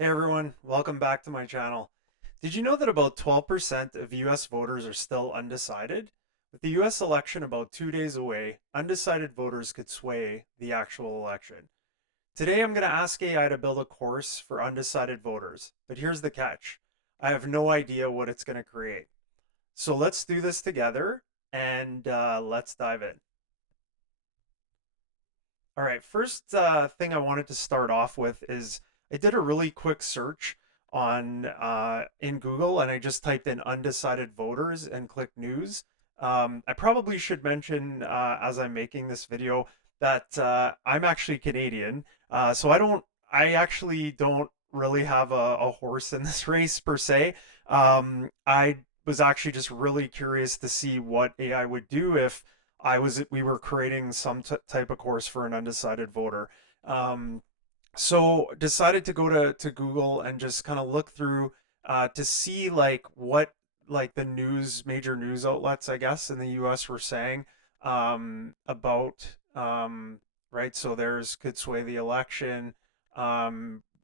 Hey everyone, welcome back to my channel. Did you know that about 12% of US voters are still undecided? With the US election about 2 days away, undecided voters could sway the actual election. Today I'm going to ask AI to build a course for undecided voters, but here's the catch. I have no idea what it's going to create. So let's do this together and let's dive in. All right, first thing I wanted to start off with is I did a really quick search on in Google and I just typed in undecided voters and clicked news. I probably should mention as I'm making this video that I'm actually Canadian, so I actually don't really have a horse in this race per se. I was actually just really curious to see what AI would do if we were creating some type of course for an undecided voter. Um, so decided to go to Google and just kind of look through to see like what like the major news outlets, I guess, in the US were saying about right. So there's could sway the election.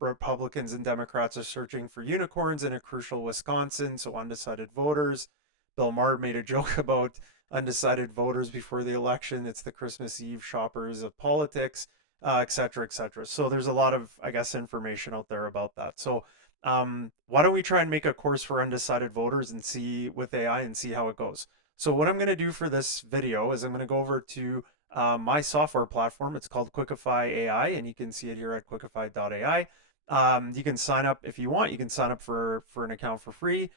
Republicans and Democrats are searching for unicorns in a crucial Wisconsin, so undecided voters. Bill Maher made a joke about undecided voters before the election. It's the Christmas Eve shoppers of politics, et cetera, et cetera. So there's a lot of, I guess, information out there about that. So why don't we try and make a course for undecided voters and see with AI and see how it goes. So what I'm going to do for this video is I'm going to go over to my software platform. It's called Quickify AI, and you can see it here at quickify.ai. You can sign up if you want. You can sign up for an account for free,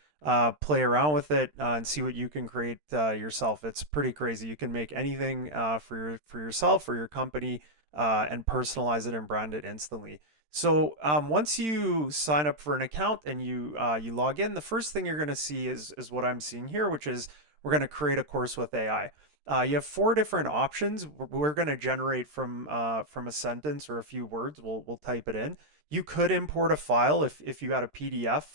play around with it, and see what you can create yourself. It's pretty crazy. You can make anything for yourself or your company and personalize it and brand it instantly. So once you sign up for an account and you log in, the first thing you're going to see is what I'm seeing here, which is we're going to create a course with AI. You have four different options. We're going to generate from a sentence or a few words. We'll type it in. You could import a file if you had a PDF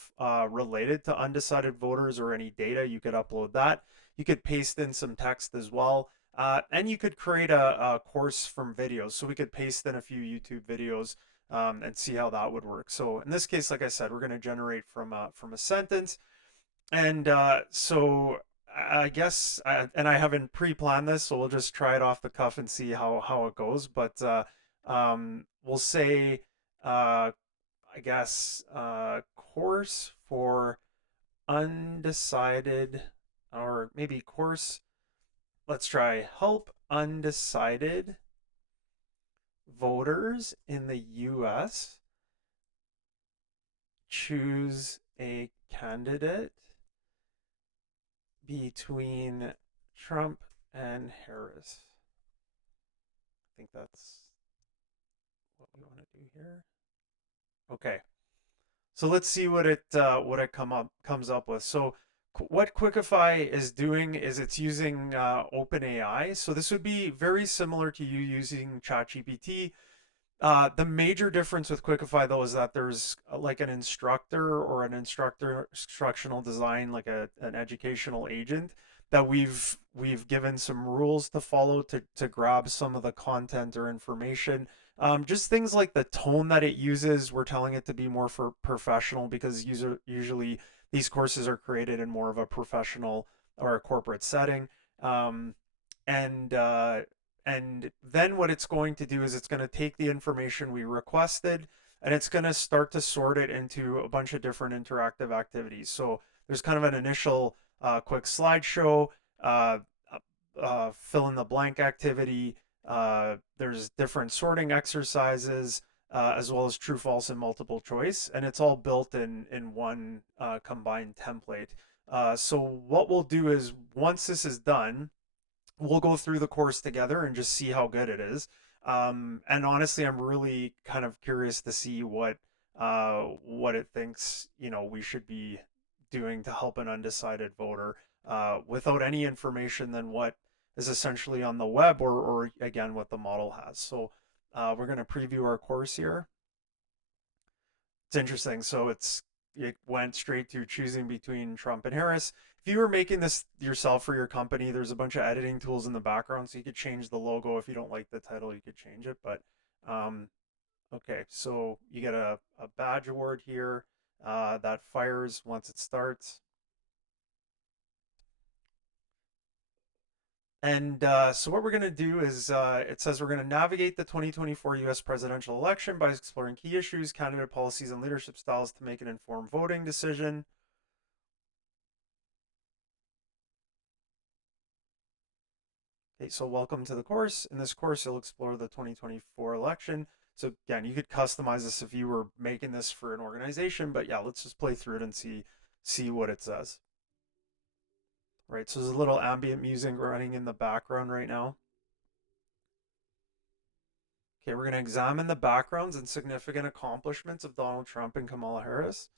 related to undecided voters or any data. You could upload that. You could paste in some text as well. And you could create a course from videos. So we could paste in a few YouTube videos and see how that would work. So in this case, like I said, we're going to generate from a sentence. And so I guess, and I haven't pre-planned this, so we'll just try it off the cuff and see how it goes. But we'll say, I guess, course for undecided, or maybe course. Let's try help undecided voters in the U.S. choose a candidate between Trump and Harris. I think that's what we want to do here. Okay, so let's see what it comes up with. So what Quickify is doing is it's using OpenAI. So this would be very similar to you using ChatGPT. The major difference with Quickify though is that there's like an instructor or an instructional design, like an educational agent that we've given some rules to follow to grab some of the content or information. Just things like the tone that it uses, we're telling it to be more for professional because usually these courses are created in more of a professional or a corporate setting. Um, and and then what it's going to do is it's going to take the information we requested and it's going to start to sort it into a bunch of different interactive activities. So there's kind of an initial quick slideshow, uh, fill in the blank activity. There's different sorting exercises, as well as true, false, and multiple choice. And it's all built in one combined template. So what we'll do is once this is done, we'll go through the course together and just see how good it is. And honestly, I'm really kind of curious to see what it thinks, we should be doing to help an undecided voter without any information than what is essentially on the web or again what the model has. So we're going to preview our course here. It's interesting. So it went straight to choosing between Trump and Harris. If you were making this yourself for your company, there's a bunch of editing tools in the background, so you could change the logo. If you don't like the title, you could change it. But Okay, so you get a badge award here that fires once it starts. And so what we're going to do is it says we're going to navigate the 2024 US presidential election by exploring key issues, candidate policies, and leadership styles to make an informed voting decision. Okay, so welcome to the course. In this course, you'll explore the 2024 election. So again, you could customize this if you were making this for an organization, but yeah, let's just play through it and see what it says. Right, so there's a little ambient music running in the background right now. Okay, we're going to examine the backgrounds and significant accomplishments of Donald Trump and Kamala Harris,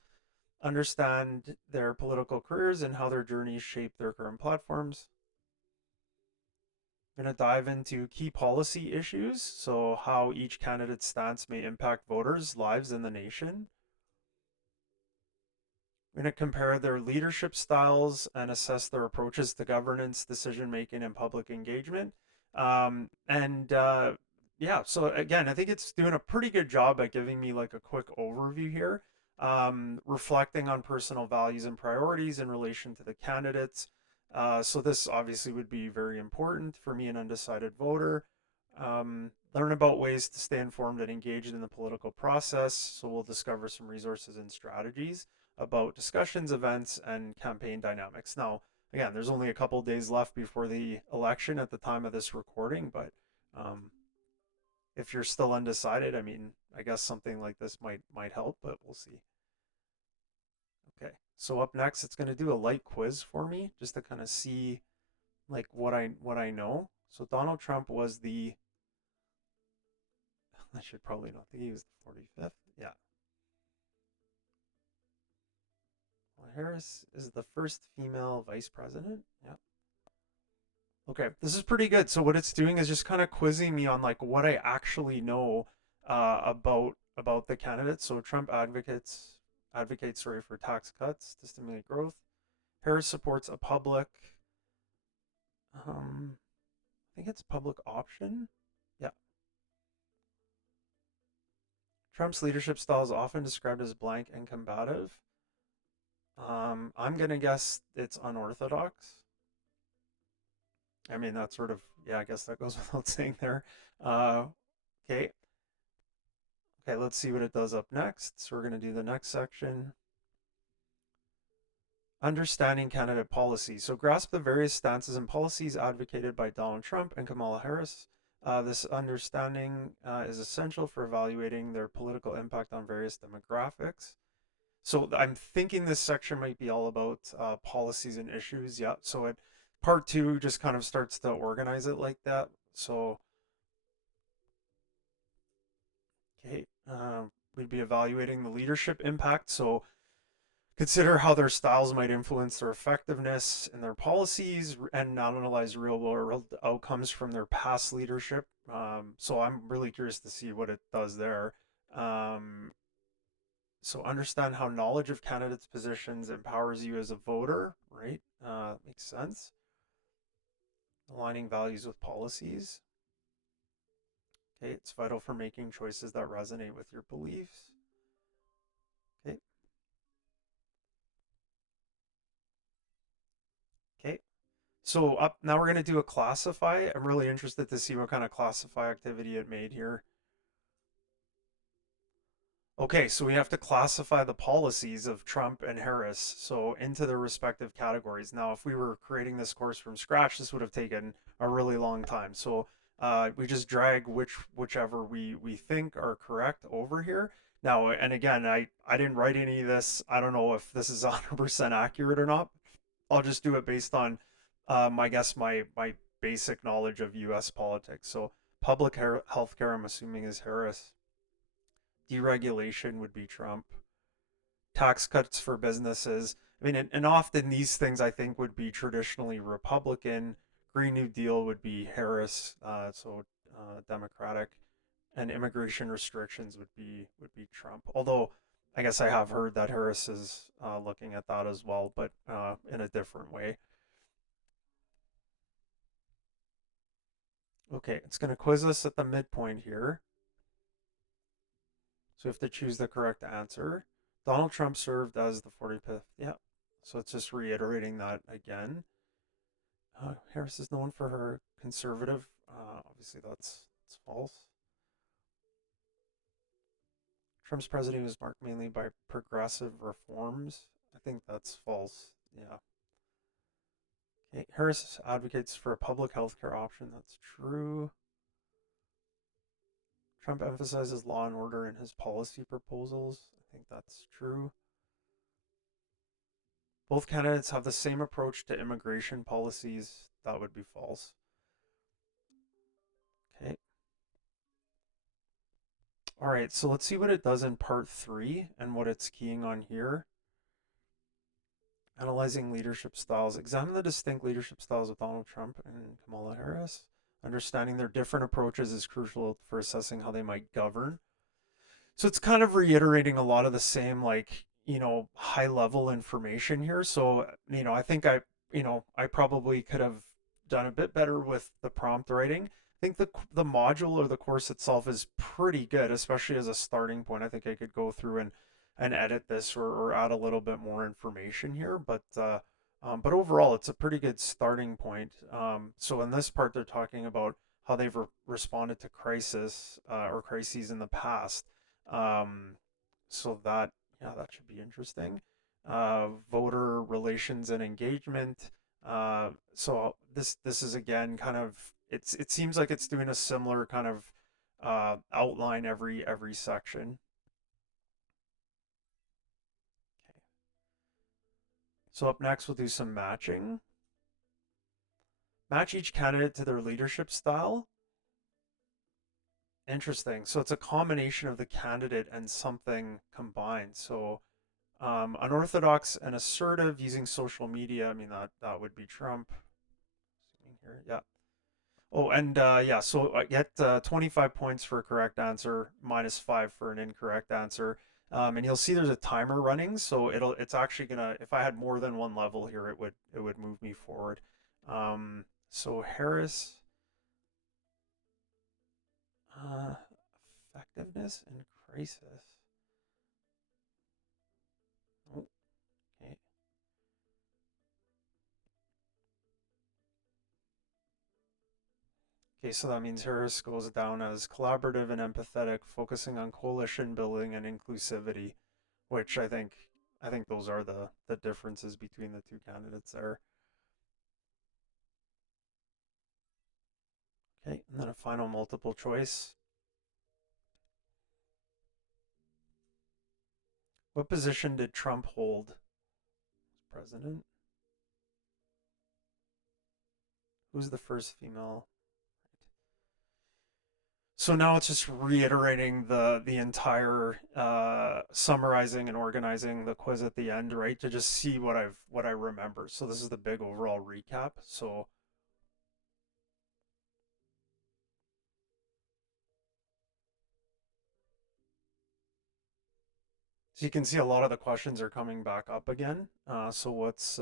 understand their political careers and how their journeys shape their current platforms. We're going to dive into key policy issues, so how each candidate's stance may impact voters' lives in the nation. We're going to compare their leadership styles and assess their approaches to governance, decision making, and public engagement. And yeah, so again, I think it's doing a pretty good job at giving me like a quick overview here, reflecting on personal values and priorities in relation to the candidates. So this obviously would be very important for me, an undecided voter. Learn about ways to stay informed and engaged in the political process. So we'll discover some resources and strategies about discussions, events, and campaign dynamics. Now, again, there's only a couple days left before the election at the time of this recording, but um, if you're still undecided, I mean, I guess something like this might help, but we'll see. Okay, so up next, it's going to do a light quiz for me just to kind of see like what I know. So Donald Trump was the I should probably know. I think he was the 45th. Yeah. Well, Harris is the first female vice president. Yeah. Okay, this is pretty good. So what it's doing is just kind of quizzing me on like what I actually know about the candidates. So Trump advocates for tax cuts to stimulate growth. Harris supports a public I think it's public option. Yeah. Trump's leadership style is often described as blank and combative. I'm gonna guess it's unorthodox. I mean, that's sort of, yeah, I guess that goes without saying there. Uh, okay, okay, let's see what it does up next. So we're going to do the next section. Understanding candidate policy. So grasp the various stances and policies advocated by Donald Trump and Kamala Harris. This understanding is essential for evaluating their political impact on various demographics. So I'm thinking this section might be all about policies and issues. Yeah. So it part two just kind of starts to organize it like that. So okay, we'd be evaluating the leadership impact. So consider how their styles might influence their effectiveness and their policies, and analyze real world outcomes from their past leadership. So I'm really curious to see what it does there. Um, so understand how knowledge of candidates' positions empowers you as a voter, right? Makes sense. Aligning values with policies. Okay, it's vital for making choices that resonate with your beliefs. Okay, okay. So up now we're gonna do a classify. I'm really interested to see what kind of classify activity it made here. Okay, so we have to classify the policies of Trump and Harris, so into their respective categories. Now, if we were creating this course from scratch, this would have taken a really long time. So we just drag whichever we think are correct over here. Now, and again, I didn't write any of this. I don't know if this is 100% accurate or not. I'll just do it based on, I guess my basic knowledge of U.S. politics. So public health care, I'm assuming, is Harris. Deregulation would be Trump. Tax cuts for businesses. I mean, and often these things I think would be traditionally Republican. Green New Deal would be Harris, Democratic, and immigration restrictions would be Trump. Although I guess I have heard that Harris is looking at that as well, but in a different way. Okay, it's going to quiz us at the midpoint here. So we have to choose the correct answer. Donald Trump served as the 45th. Yeah. So it's just reiterating that again. Harris is known for her conservative. Obviously, that's false. Trump's presidency was marked mainly by progressive reforms. I think that's false. Yeah. Okay. Harris advocates for a public health care option. That's true. Trump emphasizes law and order in his policy proposals. I think that's true. Both candidates have the same approach to immigration policies. That would be false. Okay. All right, so let's see what it does in part three and what it's keying on here. Analyzing leadership styles. Examine the distinct leadership styles of Donald Trump and Kamala Harris. Understanding their different approaches is crucial for assessing how they might govern. So it's kind of reiterating a lot of the same, like, high level information here. So, I think I probably could have done a bit better with the prompt writing. I think the module or the course itself is pretty good, especially as a starting point. I think I could go through and edit this or add a little bit more information here, but overall, it's a pretty good starting point. So in this part, they're talking about how they've responded to crisis or crises in the past. Um, so that should be interesting. Voter relations and engagement. So this is again kind of it seems like it's doing a similar kind of outline every section. Okay. So up next we'll do some matching. Match each candidate to their leadership style. Interesting. So it's a combination of the candidate and something combined. So unorthodox and assertive using social media. I mean that would be Trump. Here, yeah. Oh, and yeah. So I get 25 points for a correct answer, -5 for an incorrect answer. And you'll see there's a timer running, so it's actually gonna. If I had more than one level here, it would move me forward. So Harris, uh, effectiveness in crisis. Oh, okay. Okay, so that means Harris goes down as collaborative and empathetic, focusing on coalition building and inclusivity, which I think those are the differences between the two candidates there. Okay, and then a final multiple choice. What position did Trump hold as president? Who's the first female? So now it's just reiterating the entire summarizing and organizing the quiz at the end, right? To just see what I remember. So this is the big overall recap. So you can see a lot of the questions are coming back up again. So what's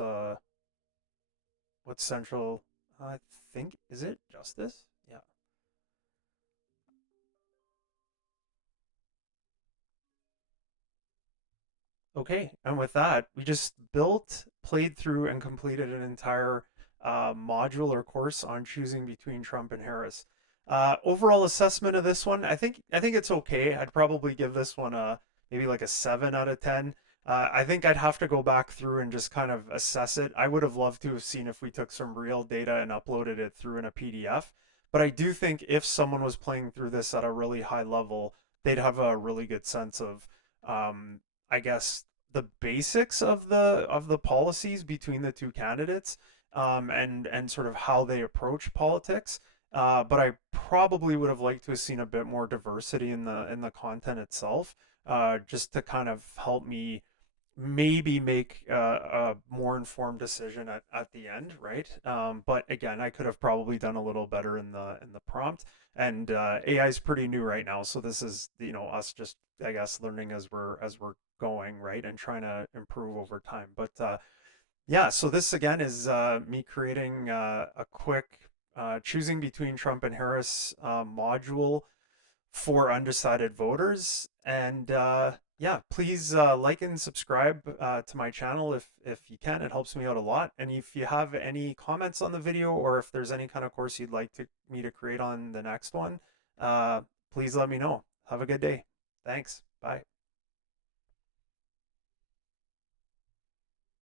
central? I think is it justice? Yeah. Okay, and with that, we just built, played through, and completed an entire module or course on choosing between Trump and Harris. Overall assessment of this one, I think it's okay. I'd probably give this one a maybe like a 7 out of 10. I think I'd have to go back through and just kind of assess it. I would have loved to have seen if we took some real data and uploaded it through in a PDF. But I do think if someone was playing through this at a really high level, they'd have a really good sense of I guess the basics of the policies between the two candidates, and sort of how they approach politics. But I probably would have liked to have seen a bit more diversity in the content itself, just to kind of help me maybe make a more informed decision at the end, right? But again, I could have probably done a little better in the prompt. And AI is pretty new right now, so this is us just I guess learning as we're going, right, and trying to improve over time. But yeah, so this again is me creating a quick choosing between Trump and Harris module for undecided voters. And yeah, please like and subscribe to my channel if you can. It helps me out a lot. And if you have any comments on the video, or if there's any kind of course you'd like me to create on the next one, uh, please let me know. Have a good day. Thanks. Bye.